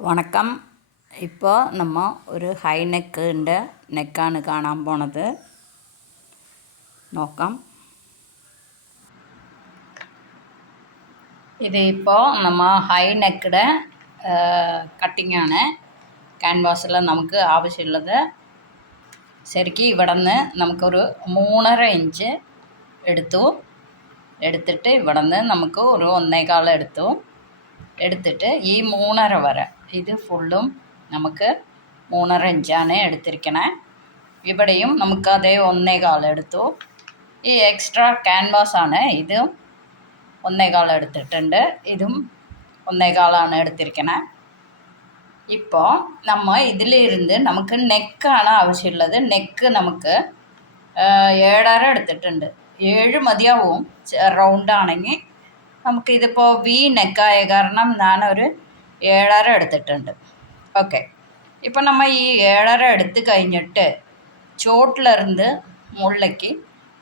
വണക്കം ഇപ്പോൾ നമ്മ ഒരു ഹൈ നെക്കിന്റെ നെക്കാണ് കാണാൻ പോണത് നോക്കാം ഇത് ഇപ്പോൾ നമ്മ ഹൈ നെക്കിടെ കട്ടിംഗ് ആണ് ക്യാൻവാസിൽ നമുക്ക് ആവശ്യമുള്ളത് ശരിക്കും ഇവിടെ നിന്ന് നമുക്കൊരു മൂന്നര ഇഞ്ച് എടുത്തു എടുത്തിട്ട് ഇവിടെ നിന്ന് നമുക്ക് ഒരു ഒന്നേകാൽ എടുത്തു എടുത്തിട്ട് ഈ മൂന്നര വരെ. ഇത് ഫുള്ളും നമുക്ക് മൂന്നര ഇഞ്ചാണ് എടുത്തിരിക്കണേ. ഇവിടെയും നമുക്ക് അതേ ഒന്നേകാൽ എടുത്തു. ഈ എക്സ്ട്രാ ക്യാൻവാസ് ആണ് ഇതും ഒന്നേകാൽ എടുത്തിട്ടുണ്ട്. ഇതും ഒന്നേകാലാണ് എടുത്തിരിക്കണേ. ഇപ്പോൾ നമ്മൾ ഇതിലിരുന്ന് നമുക്ക് നെക്കാണ് ആവശ്യമുള്ളത്. നെക്ക് നമുക്ക് ഏഴര എടുത്തിട്ടുണ്ട്. ഏഴ് മതിയാവും. റൗണ്ട് ആണെങ്കിൽ നമുക്കിതിപ്പോൾ വി നെക്കായ കാരണം ഞാൻ ഒരു ഏഴര എടുത്തിട്ടുണ്ട്. ഓക്കെ ഇപ്പം നമ്മൾ ഈ ഏഴര എടുത്ത് കഴിഞ്ഞിട്ട് ചോട്ടിലിരുന്ന് മുകളിലേക്ക്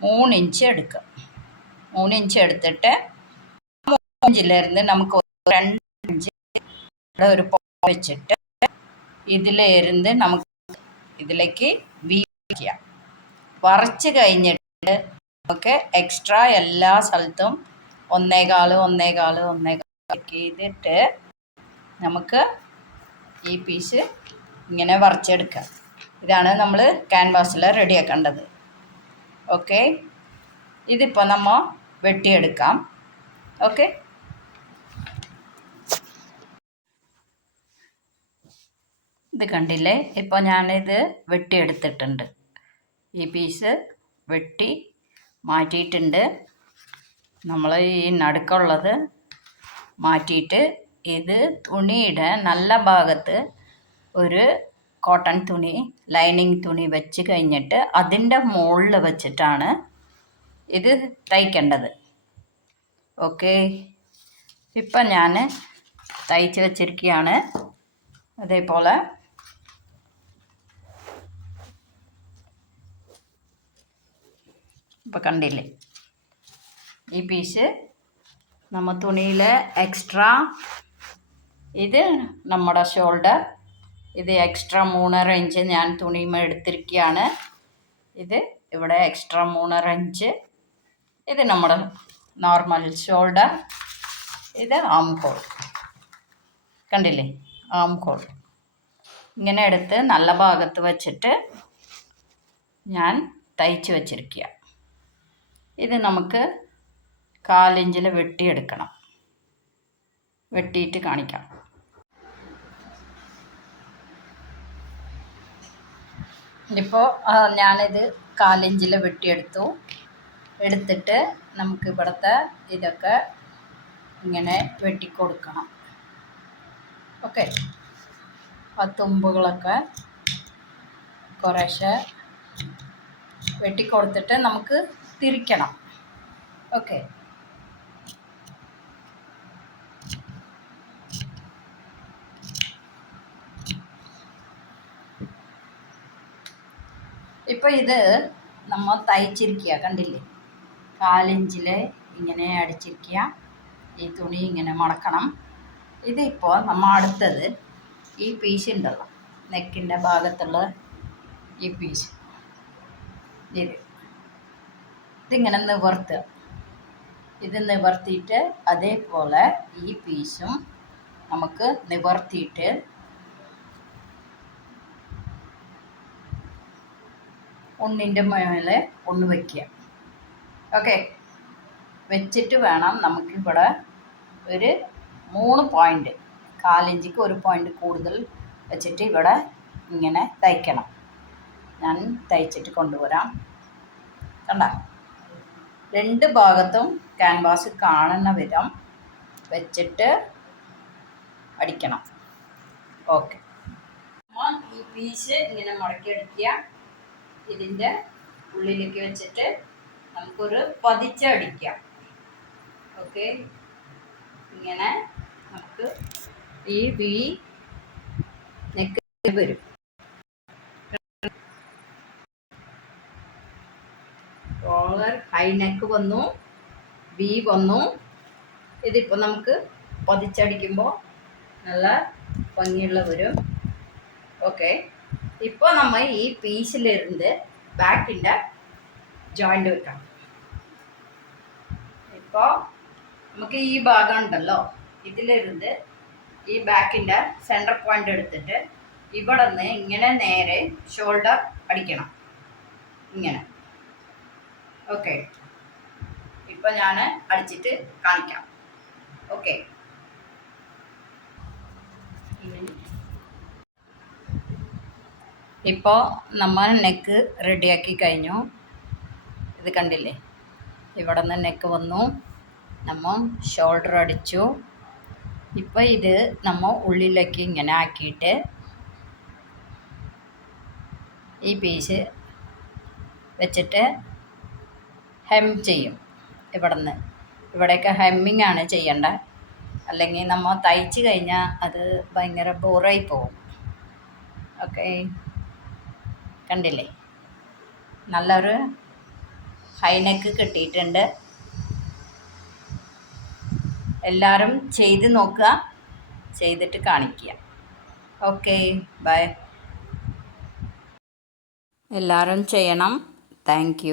മൂന്ന് ഇഞ്ച് എടുക്കുക മൂന്ന് ഇഞ്ച് എടുത്തിട്ട് ഇഞ്ചിലിരുന്ന് നമുക്ക് രണ്ട് ഇഞ്ച് ഒരു പോ വെച്ചിട്ട് ഇതിലിരുന്ന് നമുക്ക് ഇതിലേക്ക് വീക്കുക വറച്ച് കഴിഞ്ഞിട്ട് നമുക്ക് എക്സ്ട്രാ എല്ലാ സ്ഥലത്തും ഒന്നേകാൽ ഒന്നേകാൽ ഒന്നേകാൽ ചെയ്തിട്ട് നമുക്ക് ഈ പീസ് ഇങ്ങനെ വരച്ചെടുക്കാം. ഇതാണ് നമ്മൾ ക്യാൻവാസിൽ റെഡിയാക്കേണ്ടത് ഓക്കെ ഇതിപ്പോൾ നമ്മൾ വെട്ടിയെടുക്കാം. ഓക്കെ ഇത് കണ്ടില്ലേ? ഇപ്പോൾ ഞാനിത് വെട്ടിയെടുത്തിട്ടുണ്ട്. ഈ പീസ് വെട്ടി മാറ്റിയിട്ടുണ്ട്. നമ്മൾ ഈ നടുക്കുള്ളത് മാറ്റിയിട്ട് ഇത് തുണിയുടെ നല്ല ഭാഗത്ത് ഒരു കോട്ടൺ തുണി ലൈനിങ് തുണി വെച്ച് കഴിഞ്ഞിട്ട് അതിന്റെ മുകളിൽ വെച്ചിട്ടാണ് ഇത് തയ്ക്കേണ്ടത്. ഓക്കെ. ഇപ്പം ഞാൻ തയ്ച്ച് വച്ചിരിക്കുകയാണ്. അതേപോലെ ഇപ്പം കണ്ടില്ലേ? ഈ പീസ് നമ്മൾ തുണിയിൽ എക്സ്ട്രാ ഇത് നമ്മുടെ ഷോൾഡർ ഇത് എക്സ്ട്രാ മൂന്നര ഇഞ്ച് ഞാൻ തുണിയുമ്പോൾ എടുത്തിരിക്കുകയാണ് ഇത് ഇവിടെ എക്സ്ട്രാ മൂന്നര ഇഞ്ച് ഇത് നമ്മുടെ നോർമൽ ഷോൾഡർ ഇത് ആം ഹോൾ കണ്ടില്ലേ? ആം ഹോൾ ഇങ്ങനെ എടുത്ത് നല്ല ഭാഗത്ത് വച്ചിട്ട് ഞാൻ തയ്ച്ച് വച്ചിരിക്കുക ഇത് നമുക്ക് കാലിഞ്ചിൽ വെട്ടിയെടുക്കണം. വെട്ടിയിട്ട് കാണിക്കാം. ഇപ്പോൾ ഞാനിത് കാലിഞ്ചിൽ വെട്ടിയെടുത്തു. എടുത്തിട്ട് നമുക്ക് ഇവിടുത്തെ ഇതൊക്കെ ഇങ്ങനെ വെട്ടിക്കൊടുക്കണം. ഓക്കെ. ആ തുമ്പുകളൊക്കെ കുറേശ്ശെ വെട്ടിക്കൊടുത്തിട്ട് നമുക്ക് തിരിക്കണം. ഓക്കെ. ഇപ്പം ഇത് നമ്മൾ തയ്ച്ചിരിക്കുക കണ്ടില്ലേ? കാലിഞ്ചിൽ ഇങ്ങനെ അടിച്ചിരിക്കുക ഈ തുണി ഇങ്ങനെ മടക്കണം. ഇതിപ്പോൾ നമ്മൾ അടുത്തത് ഈ പീസ് ഉണ്ടല്ലോ നെക്കിന്റെ ഭാഗത്തുള്ള ഈ പീസ്. ഇത്. ഇതിങ്ങനെ നിവർത്തുക ഇത് നിവർത്തിയിട്ട് അതേപോലെ ഈ പീസും നമുക്ക് നിവർത്തിയിട്ട് ഒന്നിന്റെ മേലെ ഒന്ന് വയ്ക്കുക ഓക്കെ വെച്ചിട്ട് വേണം നമുക്കിവിടെ ഒരു മൂന്ന് പോയിന്റ് കാലിഞ്ചിക്ക് ഒരു പോയിന്റ് കൂടുതൽ വെച്ചിട്ട് ഇവിടെ ഇങ്ങനെ തയ്ക്കണം. ഞാൻ തയ്ച്ചിട്ട് കൊണ്ടുവരാം. കണ്ട? രണ്ട് ഭാഗത്തും ക്യാൻവാസ് കാണുന്ന വിധം വെച്ചിട്ട് അടിക്കണം. ഓക്കെ ഈ പീസ് ഇങ്ങനെ മുടക്കിയെടുക്കുക. ഇതിന്റെ ഉള്ളിലേക്ക് വെച്ചിട്ട് നമുക്കൊരു പതിച്ചടിക്കാം. ഓക്കെ? ഇങ്ങനെ നമുക്ക് ഈ വി നെക്ക് വരും. കോളർ ഹൈ നെക്ക് വന്നു വി വന്നു. ഇതിപ്പോൾ നമുക്ക് പതിച്ചടിക്കുമ്പോൾ നല്ല ഭംഗിയുള്ള വരും. ഓക്കെ? ഇപ്പോൾ നമ്മൾ ഈ പീസിലിരുന്ന് ബാക്കിന്റെ ജോയിന്റ് വെക്കണം ഇപ്പോൾ നമുക്ക് ഈ ഭാഗം ഉണ്ടല്ലോ ഇതിലിരുന്ന് ഈ ബാക്കിന്റെ സെന്റർ പോയിന്റ് എടുത്തിട്ട് ഇവിടെ നിന്ന് ഇങ്ങനെ നേരെ ഷോൾഡർ അടിക്കണം. ഇങ്ങനെ. ഓക്കെ ഇപ്പം ഞാൻ അടിച്ചിട്ട് കാണിക്കാം. ഓക്കെ ഇപ്പോൾ നമ്മൾ നെക്ക് റെഡിയാക്കി കഴിഞ്ഞു. ഇത് കണ്ടില്ലേ? ഇവിടെ നിന്ന് നെക്ക് വന്നു. നമ്മൾ ഷോൾഡർ അടിച്ചു. ഇപ്പോൾ ഇത് നമ്മൾ ഉള്ളിലേക്ക് ഇങ്ങനെ ആക്കിയിട്ട് ഈ പീസ് വെച്ചിട്ട് ഹെം ചെയ്യും ഇവിടെ നിന്ന് ഇവിടെയൊക്കെ ഹെമ്മിങ് ആണ് ചെയ്യേണ്ടത് അല്ലെങ്കിൽ നമ്മൾ തയ്ച്ച് കഴിഞ്ഞാൽ അത് ഭയങ്കര ബോറായി പോകും. ഓക്കെ കണ്ടില്ലേ? നല്ലൊരു ഹൈനെക്ക് കിട്ടിയിട്ടുണ്ട്. എല്ലാവരും ചെയ്ത് നോക്കുക. ചെയ്തിട്ട് കാണിക്കുക. Okay bye. എല്ലാവരും ചെയ്യണം. താങ്ക്